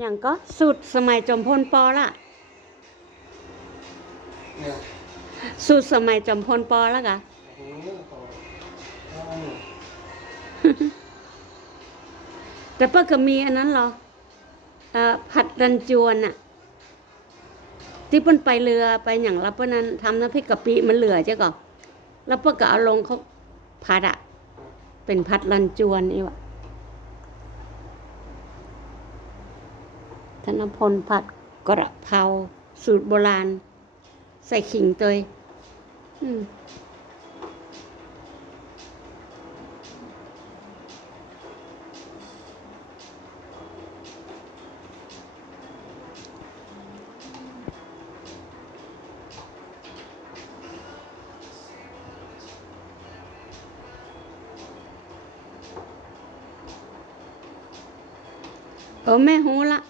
อย่างก็สุดสมัยจอมพลปอละเนี่ยสุดสมัยจอมพลปอละกะโอ้โหต่อเอาเนี่ยแต่เปิ้ลก็มีอันนั้นเหรอเอ่อผัดรันจวนอะที่เปิ้ลไปเรือไปอย่างแล้วเปิ้ลนั้นทำน้ำพริกกะปิมันเหลือจ้ะก่อแล้วเปิ้ลก็เอาลงเขาผัดอะเป็นผัดรันจวนนี่วะ ธนพลผัดกระเพราสูตรโบราณ ใส่ขิงเตยอืมเออแม่หูละ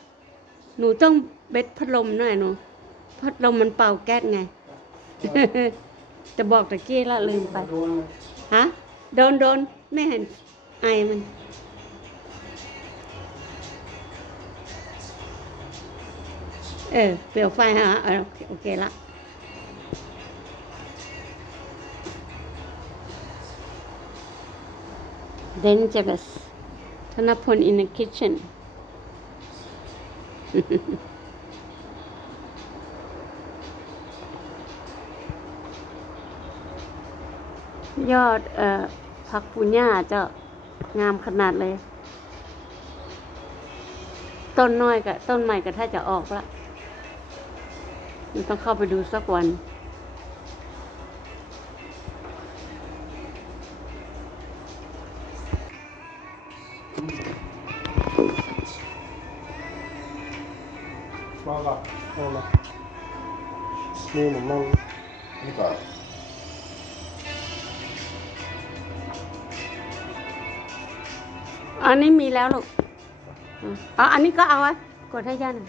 หนูต้องเบ็ดพัดลมหน่อยหนูพัดลมมันเป่าแก๊สไง จะบอกตะกี้ละลืมไป ฮะ โดนโดนไม่เห็นไอมัน เออ เปลวไฟฮะโอเคโอเคละ dangerous ธนพล in the kitchen ยอด เอ่อผักปุญญาเจะงามขนาดเลย ต้นน้อยกับต้นใหม่ก็ถ้าจะออกละมันต้องเข้าไปดูสักวัน มาก่อนเอามานี่หนูมั่งนี่ก่อนอันนี้มีแล้วลูกอะเอาอันนี้ก็เอาไว้กดให้ย่าหน่อย